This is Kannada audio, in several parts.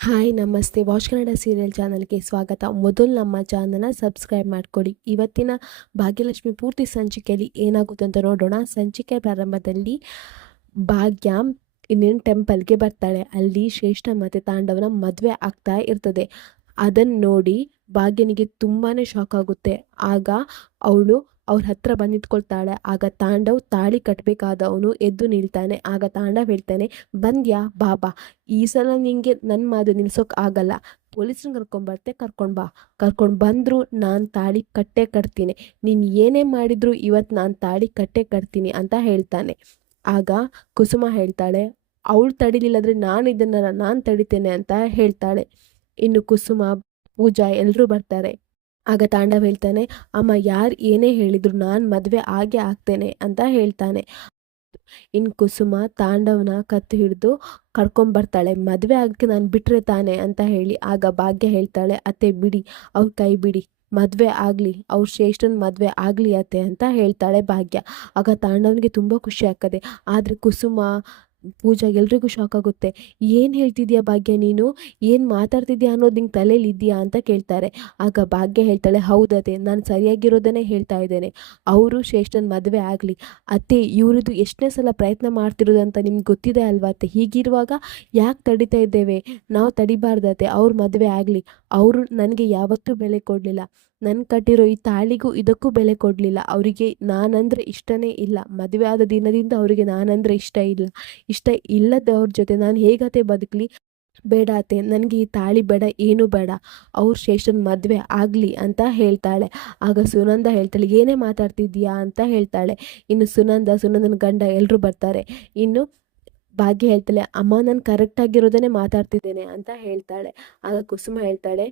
ಹಾಯ್ ನಮಸ್ತೆ. ವಾಚ್ ಕನ್ನಡ ಸೀರಿಯಲ್ ಚಾನಲ್ಗೆ ಸ್ವಾಗತ. ಮೊದಲು ನಮ್ಮ ಚಾನಲ್ನ ಸಬ್ಸ್ಕ್ರೈಬ್ ಮಾಡಿಕೊಡಿ. ಇವತ್ತಿನ ಭಾಗ್ಯಲಕ್ಷ್ಮಿ ಪೂರ್ತಿ ಸಂಚಿಕೆಯಲ್ಲಿ ಏನಾಗುತ್ತೆ ಅಂತ ನೋಡೋಣ. ಸಂಚಿಕೆ ಪ್ರಾರಂಭದಲ್ಲಿ ಭಾಗ್ಯ ಇನ್ನೇನು ಟೆಂಪಲ್ಗೆ ಬರ್ತಾಳೆ. ಅಲ್ಲಿ ಶ್ರೇಷ್ಠ ಮತ್ತು ತಾಂಡವನ ಮದುವೆ ಆಗ್ತಾ ಇರ್ತದೆ. ಅದನ್ನು ನೋಡಿ ಭಾಗ್ಯನಿಗೆ ತುಂಬಾ ಶಾಕ್ ಆಗುತ್ತೆ. ಆಗ ಅವಳು ಅವ್ರ ಹತ್ರ ಬಂದು ನಿಂತ್ಕೊಳ್ತಾಳೆ. ಆಗ ತಾಂಡವ್ ತಾಳಿ ಕಟ್ಟಬೇಕಾದವನು ಎದ್ದು ನಿಲ್ತಾನೆ. ಆಗ ತಾಂಡವ್ ಹೇಳ್ತಾನೆ, ಬಂದ್ಯಾ ಬಾಬಾ, ಈ ಸಲ ನಿಂಗೆ ನನ್ನ ಮಾತು ನಿಲ್ಸೋಕೆ ಆಗಲ್ಲ. ಪೊಲೀಸ್ರನ್ನ ಕರ್ಕೊಂಬರ್ತೆ, ಕರ್ಕೊಂಡು ಬಾ. ಕರ್ಕೊಂಡು ಬಂದರೂ ನಾನು ತಾಳಿ ಕಟ್ಟೇ ಕಟ್ತೀನಿ. ನೀನು ಏನೇ ಮಾಡಿದ್ರು ಇವತ್ತು ನಾನು ತಾಳಿ ಕಟ್ಟೇ ಕಟ್ತೀನಿ ಅಂತ ಹೇಳ್ತಾನೆ. ಆಗ ಕುಸುಮ ಹೇಳ್ತಾಳೆ, ಅವಳು ತಡಿಲಿಲ್ಲದ್ರೆ ನಾನು ತಡಿತೇನೆ ಅಂತ ಹೇಳ್ತಾಳೆ. ಇನ್ನು ಕುಸುಮ, ಪೂಜಾ ಎಲ್ಲರೂ ಬರ್ತಾರೆ. ಆಗ ತಾಂಡವ್ ಹೇಳ್ತಾನೆ, ಅಮ್ಮ ಯಾರು ಏನೇ ಹೇಳಿದ್ರು ನಾನು ಮದುವೆ ಆಗೇ ಆಗ್ತೇನೆ ಅಂತ ಹೇಳ್ತಾನೆ. ಇನ್ನು ಕುಸುಮ ತಾಂಡವನ ಕತ್ತು ಹಿಡಿದು ಕರ್ಕೊಂಬರ್ತಾಳೆ. ಮದುವೆ ಆಗಕ್ಕೆ ನಾನು ಬಿಟ್ಟರೆ ತಾನೆ ಅಂತ ಹೇಳಿ. ಆಗ ಭಾಗ್ಯ ಹೇಳ್ತಾಳೆ, ಅತ್ತೆ ಬಿಡಿ, ಅವ್ರ ಕೈ ಬಿಡಿ, ಮದುವೆ ಆಗಲಿ, ಅವ್ರ ಶ್ರೇಷ್ಠನ ಮದುವೆ ಆಗಲಿ ಅತ್ತೆ ಅಂತ ಹೇಳ್ತಾಳೆ ಭಾಗ್ಯ. ಆಗ ತಾಂಡವನಿಗೆ ತುಂಬ ಖುಷಿ ಆಗ್ತದೆ. ಆದರೆ ಕುಸುಮ, ಪೂಜಾ ಎಲ್ರಿಗೂ ಶಾಕ್ ಆಗುತ್ತೆ. ಏನು ಹೇಳ್ತಿದ್ಯಾ ಭಾಗ್ಯ, ನೀನು ಏನು ಮಾತಾಡ್ತಿದ್ಯಾ ಅನ್ನೋದು ನಿಂಗೆ ತಲೆಯಲ್ಲಿ ಇದೆಯಾ ಅಂತ ಕೇಳ್ತಾರೆ. ಆಗ ಭಾಗ್ಯ ಹೇಳ್ತಾಳೆ, ಹೌದತ್ತೆ, ನಾನು ಸರಿಯಾಗಿರೋದನ್ನೇ ಹೇಳ್ತಾ ಇದ್ದೇನೆ. ಅವರು ಶ್ರೇಷ್ಠನ ಮದುವೆ ಆಗಲಿ ಅತ್ತೆ. ಇವರದು ಎಷ್ಟನೇ ಸಲ ಪ್ರಯತ್ನ ಮಾಡ್ತಿರೋದು ಅಂತ ನಿಮ್ಗೆ ಗೊತ್ತಿದೆ ಅಲ್ವಾ ಅತ್ತೆ. ಹೀಗಿರುವಾಗ ಯಾಕೆ ತಡಿತಾ ಇದ್ದೇವೆ? ನಾವು ತಡಿಬಾರ್ದತ್ತೆ. ಅವ್ರ ಮದುವೆ ಆಗಲಿ. ಅವರು ನನಗೆ ಯಾವತ್ತೂ ಬೆಲೆ ಕೊಡಲಿಲ್ಲ. ನನ್ನ ಕಟ್ಟಿರೋ ಈ ತಾಳಿಗೂ ಇದಕ್ಕೂ ಬೆಲೆ ಕೊಡಲಿಲ್ಲ. ಅವರಿಗೆ ನಾನಂದರೆ ಇಷ್ಟನೇ ಇಲ್ಲ. ಮದುವೆ ಆದ ದಿನದಿಂದ ಅವರಿಗೆ ನಾನಂದರೆ ಇಷ್ಟ ಇಲ್ಲದವ್ರ ಜೊತೆ ನಾನು ಹೇಗತ್ತೆ ಬದುಕಲಿ? ಬೇಡ ಅತ್ತೆ, ನನಗೆ ಈ ತಾಳಿ ಬೇಡ, ಏನೂ ಬೇಡ. ಅವ್ರ ಶ್ರೇಷ್ಠನ ಮದುವೆ ಆಗಲಿ ಅಂತ ಹೇಳ್ತಾಳೆ. ಆಗ ಸುನಂದ ಹೇಳ್ತಾಳೆ, ಏನೇ ಮಾತಾಡ್ತಿದ್ದೀಯಾ ಅಂತ ಹೇಳ್ತಾಳೆ. ಇನ್ನು ಸುನಂದನ ಗಂಡ ಎಲ್ಲರೂ ಬರ್ತಾರೆ. ಇನ್ನು ಭಾಗ್ಯ ಹೇಳ್ತಾಳೆ, ಅಮ್ಮ ನಾನು ಕರೆಕ್ಟಾಗಿರೋದನ್ನೇ ಮಾತಾಡ್ತಿದ್ದೇನೆ ಅಂತ ಹೇಳ್ತಾಳೆ. ಆಗ ಕುಸುಮ ಹೇಳ್ತಾಳೆ,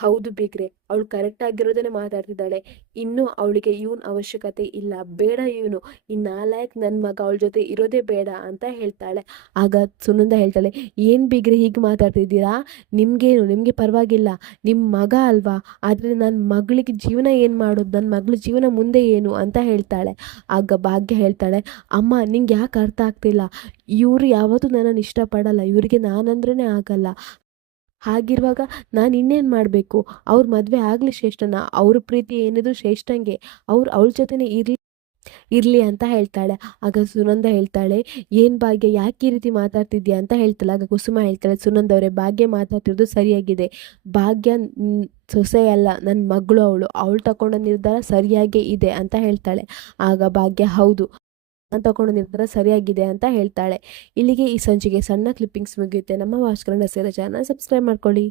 ಹೌದು ಬೀಗ್ರೆ, ಅವಳು ಕರೆಕ್ಟಾಗಿರೋದನ್ನೇ ಮಾತಾಡ್ತಿದ್ದಾಳೆ. ಇನ್ನೂ ಅವಳಿಗೆ ಇವನ ಅವಶ್ಯಕತೆ ಇಲ್ಲ. ಬೇಡ ಇವನು, ಈ ನಾಲಾಯಕ್ ನನ್ನ ಮಗ ಅವಳ ಜೊತೆ ಇರೋದೇ ಬೇಡ ಅಂತ ಹೇಳ್ತಾಳೆ. ಆಗ ಸುನಂದ ಹೇಳ್ತಾಳೆ, ಏನು ಬೀಗ್ರೆ ಹೀಗೆ ಮಾತಾಡ್ತಿದ್ದೀರಾ? ನಿಮಗೆ ಪರವಾಗಿಲ್ಲ, ನಿಮ್ಮ ಮಗ ಅಲ್ವಾ. ಆದರೆ ನನ್ನ ಮಗಳಿಗೆ ಜೀವನ ಏನು ಮಾಡೋದು? ನನ್ನ ಮಗಳ ಜೀವನ ಮುಂದೆ ಏನು ಅಂತ ಹೇಳ್ತಾಳೆ. ಆಗ ಭಾಗ್ಯ ಹೇಳ್ತಾಳೆ, ಅಮ್ಮ ನಿಂಗೆ ಯಾಕೆ ಅರ್ಥ ಆಗ್ತಿಲ್ಲ? ಇವರು ಯಾವತ್ತೂ ನನ್ನನ್ನು ಇಷ್ಟಪಡಲ್ಲ. ಇವರಿಗೆ ನಾನಂದ್ರೇ ಆಗಲ್ಲ. ಹಾಗಿರುವಾಗ ನಾನು ಇನ್ನೇನು ಮಾಡಬೇಕು? ಅವ್ರ ಮದುವೆ ಆಗಲಿ ಶ್ರೇಷ್ಠನ. ಅವ್ರ ಪ್ರೀತಿ ಏನಿದ್ರು ಶ್ರೇಷ್ಠಂಗೆ. ಅವಳ ಜೊತೆನೇ ಇರಲಿ ಅಂತ ಹೇಳ್ತಾಳೆ. ಆಗ ಸುನಂದ ಹೇಳ್ತಾಳೆ, ಏನು ಭಾಗ್ಯ, ಯಾಕೆ ಈ ರೀತಿ ಮಾತಾಡ್ತಿದ್ಯಾ ಅಂತ ಹೇಳ್ತಾಳೆ. ಆಗ ಕುಸುಮ ಹೇಳ್ತಾಳೆ, ಸುನಂದ ಅವರೇ, ಭಾಗ್ಯ ಮಾತಾಡ್ತಿರೋದು ಸರಿಯಾಗಿದೆ. ಭಾಗ್ಯ ಸೊಸೆ ಅಲ್ಲ, ನನ್ನ ಮಗಳು. ಅವಳು ತಗೊಂಡ ನಿರ್ಧಾರ ಸರಿಯಾಗೇ ಇದೆ ಅಂತ ಹೇಳ್ತಾಳೆ. ಆಗ ಭಾಗ್ಯ, ಹೌದು, ನಾನು ತಗೊಂಡ ನಿರ್ಧಾರ ಸರಿಯಾಗಿದೆ ಅಂತ ಹೇಳ್ತಾಳೆ. ಇಲ್ಲಿಗೆ ಈ ಸಂಚಿಕೆ ಸಣ್ಣ ಕ್ಲಿಪ್ಪಿಂಗ್ಸ್ ಮುಗಿಯುತ್ತೆ. ನಮ್ಮ ವಾಚ್ ಕನ್ನಡ ಚಾನಲ್ ಸಬ್ಸ್ಕ್ರೈಬ್ ಮಾಡ್ಕೊಳ್ಳಿ.